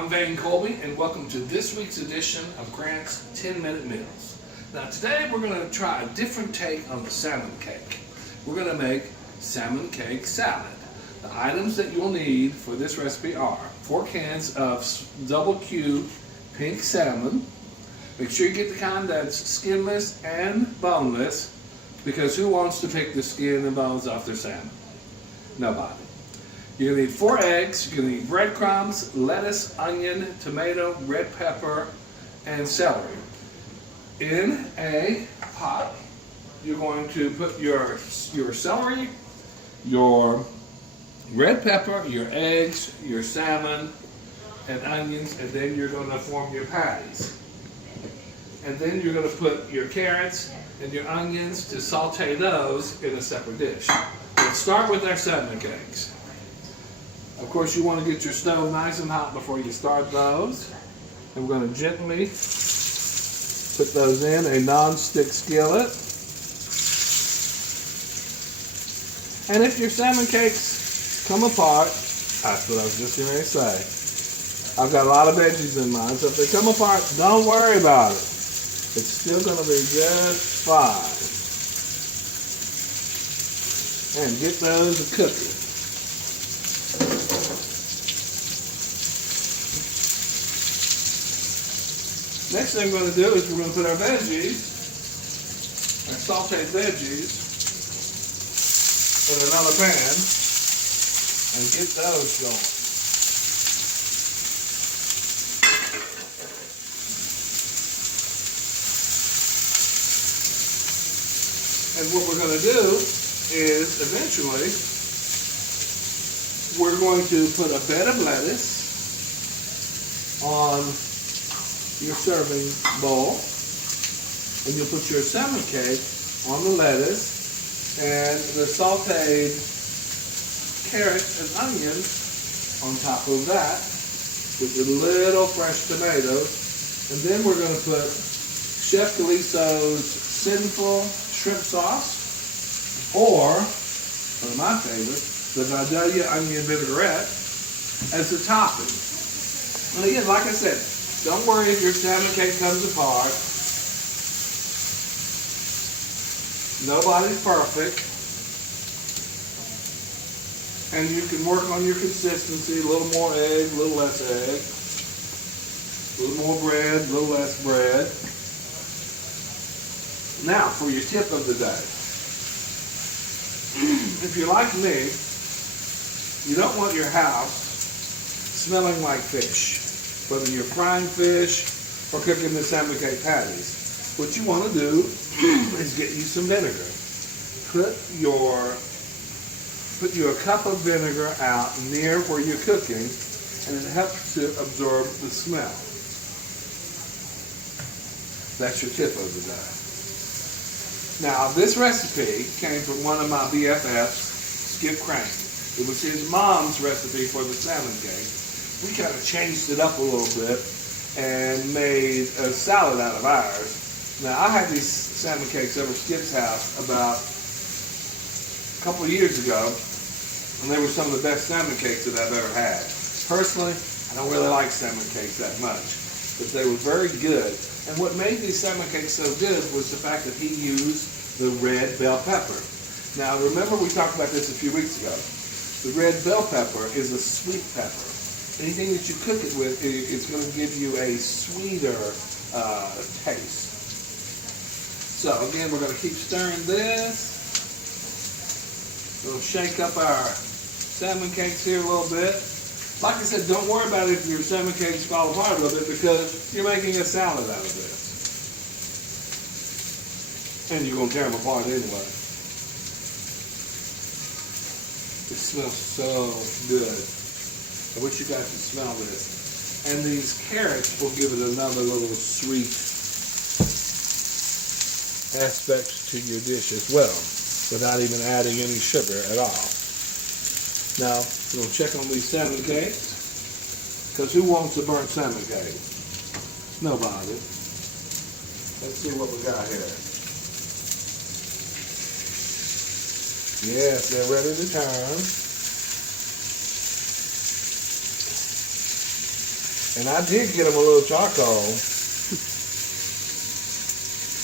I'm Van Colby, and welcome to this week's edition of Grant's 10-Minute Meals. Now today we're going to try a different take on the salmon cake. We're going to make salmon cake salad. The items that you'll need for this recipe are 4 cans of double Q pink salmon. Make sure you get the kind that's skinless and boneless, because who wants to pick the skin and bones off their salmon? Nobody. You're going to need 4 eggs, you're going to need breadcrumbs, lettuce, onion, tomato, red pepper, and celery. In a pot, you're going to put your celery, your red pepper, your eggs, your salmon, and onions, and then you're going to form your patties. And then you're going to put your carrots and your onions to saute those in a separate dish. Let's start with our salmon cakes. Of course, you want to get your stove nice and hot before you start those. And we're going to gently put those in a non-stick skillet. And if your salmon cakes come apart, that's what I was just going to say. I've got a lot of veggies in mine, so if they come apart, don't worry about it. It's still going to be just fine. And get those cooking. Next thing we're going to do is we're going to put our veggies, our sauteed veggies, in another pan and get those going. And what we're going to do is eventually we're going to put a bed of lettuce on your serving bowl, and you'll put your salmon cake on the lettuce and the sauteed carrots and onions on top of that with a little fresh tomatoes. And then we're going to put Chef Caliso's Sinful Shrimp Sauce, or one of my favorites, the Vidalia Onion Vinaigrette, as a topping. And again, like I said, don't worry if your salmon cake comes apart. Nobody's perfect. And you can work on your consistency, a little more egg, a little less egg, a little more bread, a little less bread. Now, for your tip of the day. If you're like me, you don't want your house smelling like fish. Whether you're frying fish or cooking the salmon cake patties, what you want to do is get you some vinegar. Put a cup of vinegar out near where you're cooking, and it helps to absorb the smell. That's your tip of the day. Now, this recipe came from one of my BFFs, Skip Crank. It was his mom's recipe for the salmon cake. We kind of changed it up a little bit and made a salad out of ours. Now, I had these salmon cakes over at Skip's house about a couple of years ago, and they were some of the best salmon cakes that I've ever had. Personally, I don't really like salmon cakes that much, but they were very good. And what made these salmon cakes so good was the fact that he used the red bell pepper. Now, remember we talked about this a few weeks ago. The red bell pepper is a sweet pepper. Anything that you cook it with is going to give you a sweeter taste. So again, we're going to keep stirring this. We'll shake up our salmon cakes here a little bit. Like I said, don't worry about it if your salmon cakes fall apart a little bit, because you're making a salad out of this. And you're going to tear them apart anyway. It smells so good. I wish you guys could smell this. And these carrots will give it another little sweet aspect to your dish as well, without even adding any sugar at all. Now, we're going to check on these salmon cakes, because who wants a burnt salmon cake? Nobody. Let's see what we got here. Yes, they're ready to turn. And I did get them a little charcoal,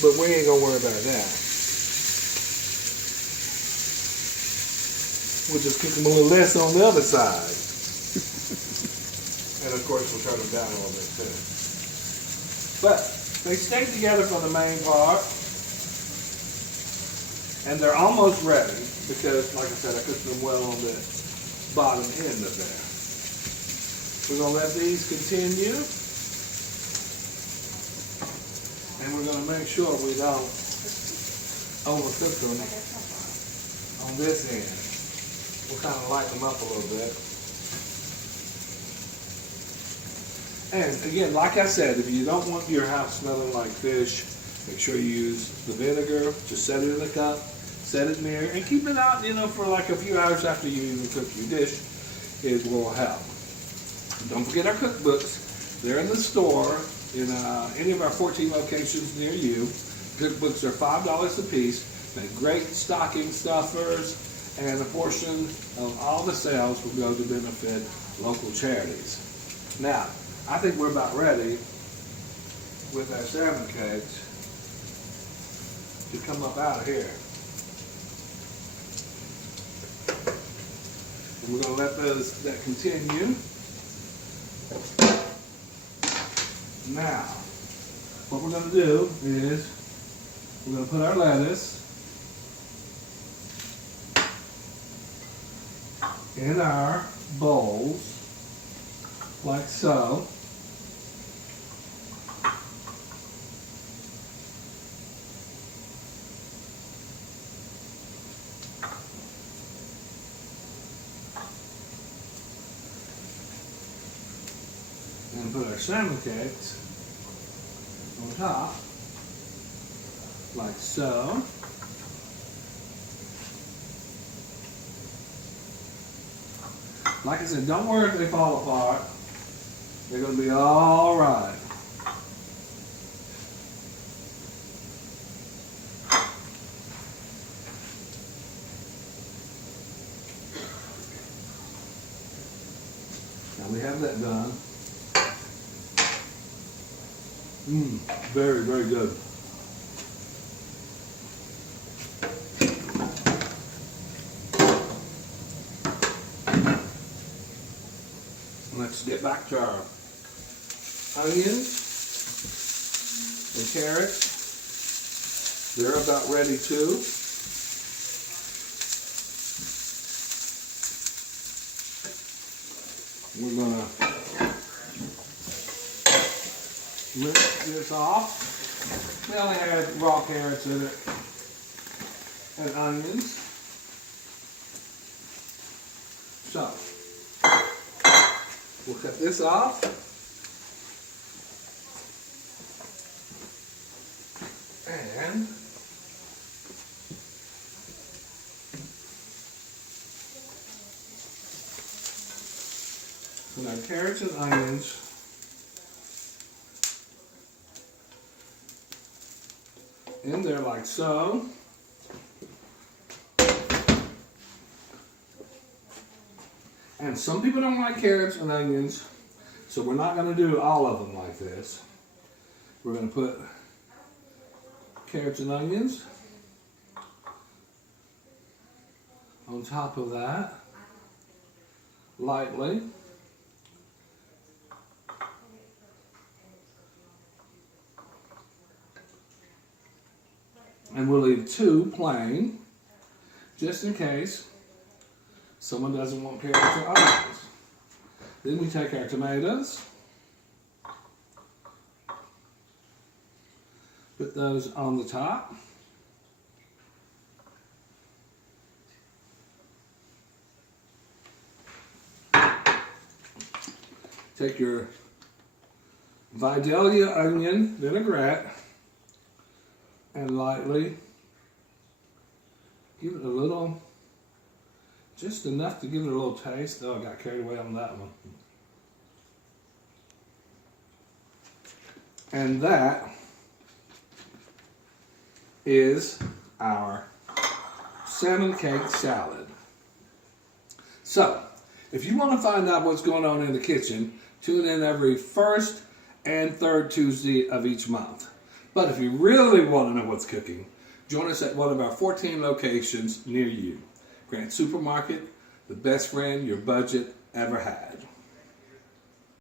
but we ain't gonna worry about that. We'll just cook them a little less on the other side. And of course, we'll turn them down a little bit too. But they stay together for the main part. And they're almost ready because, like I said, I cooked them well on the bottom end of there. We're going to let these continue. And we're going to make sure we don't overcook them on this end. We'll kind of lighten them up a little bit. And again, like I said, if you don't want your house smelling like fish, make sure you use the vinegar. Just set it in a cup, set it near, and keep it out, for like a few hours after you even cook your dish. It will help. Don't forget our cookbooks. They're in the store in any of our 14 locations near you. Cookbooks are $5 a piece. They're great stocking stuffers, and a portion of all the sales will go to benefit local charities. Now, I think we're about ready with our salmon cakes to come up out of here. And we're going to let that continue. Now, what we're going to do is we're going to put our lettuce in our bowls like so. And put our salmon cakes on top, like so. Like I said, don't worry if they fall apart. They're going to be all right. Now we have that done. Very, very good. Let's get back to our onions and carrots. They're about ready too. We're going to rinse this off. We only had raw carrots in it and onions. So, we'll cut this off. And put our carrots and onions in there like so. And some people don't like carrots and onions, so we're not going to do all of them like this. We're going to put carrots and onions on top of that, lightly. And we'll leave two plain, just in case someone doesn't want carrots or onions. Then we take our tomatoes, put those on the top. Take your Vidalia onion vinaigrette and lightly give it a little, just enough to give it a little taste. Oh, I got carried away on that one. And that is our salmon cake salad. So, if you want to find out what's going on in the kitchen, Tune in every first and third Tuesday of each month. But if you really want to know what's cooking, join us at one of our 14 locations near you. Grant Supermarket, the best friend your budget ever had.